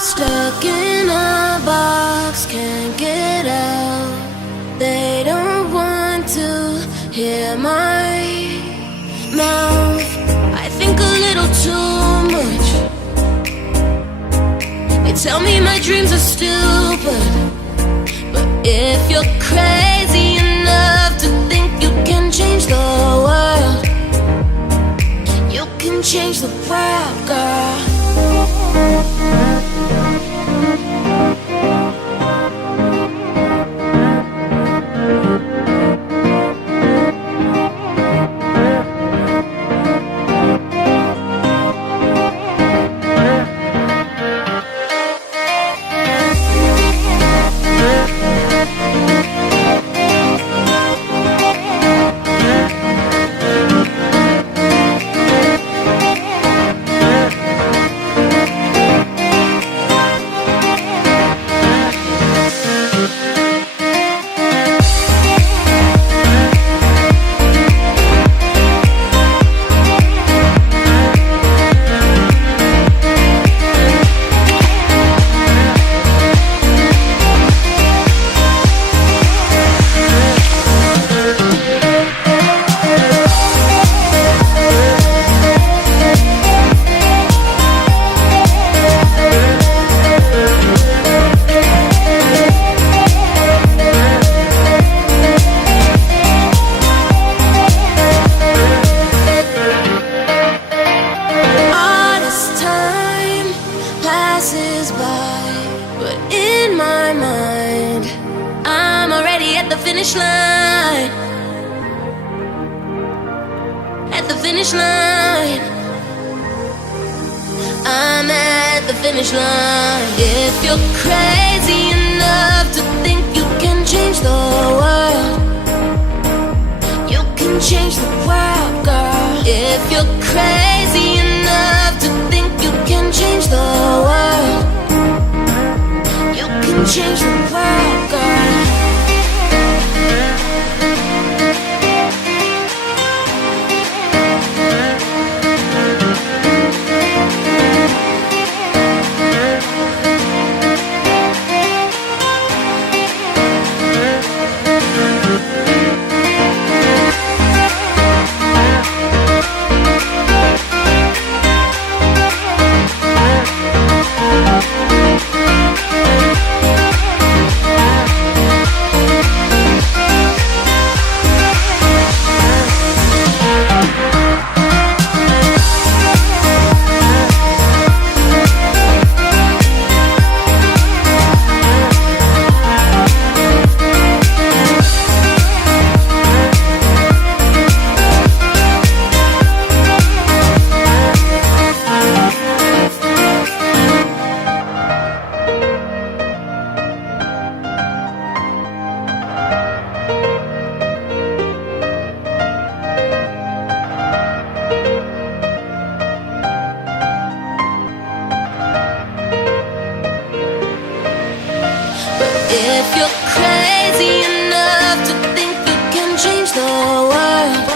Stuck in a box, can't get out. They don't want to hear my mouth. I think a little too much. They tell me my dreams are stupid, but if you're crazy enough to think you can change the world, you can change the world, girl. But in my mind, I'm already at the finish line. At the finish line, I'm at the finish line. If you're crazy enough to think you can change the world, you can change the world, girl. If you're crazy enough to think you can change the world, you can change the world, girl. If you're crazy enough to think you can change the world,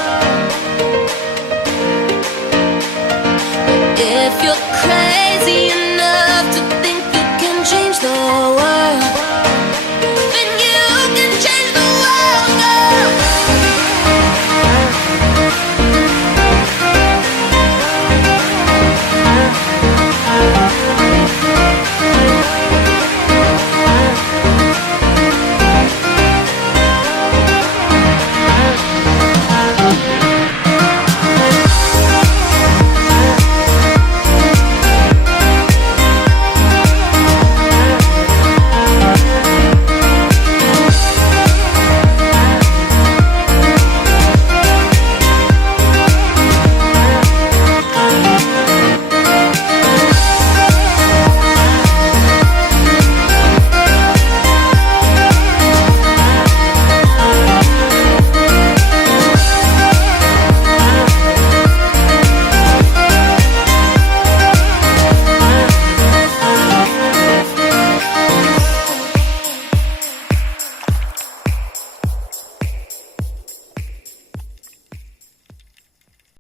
if you're crazy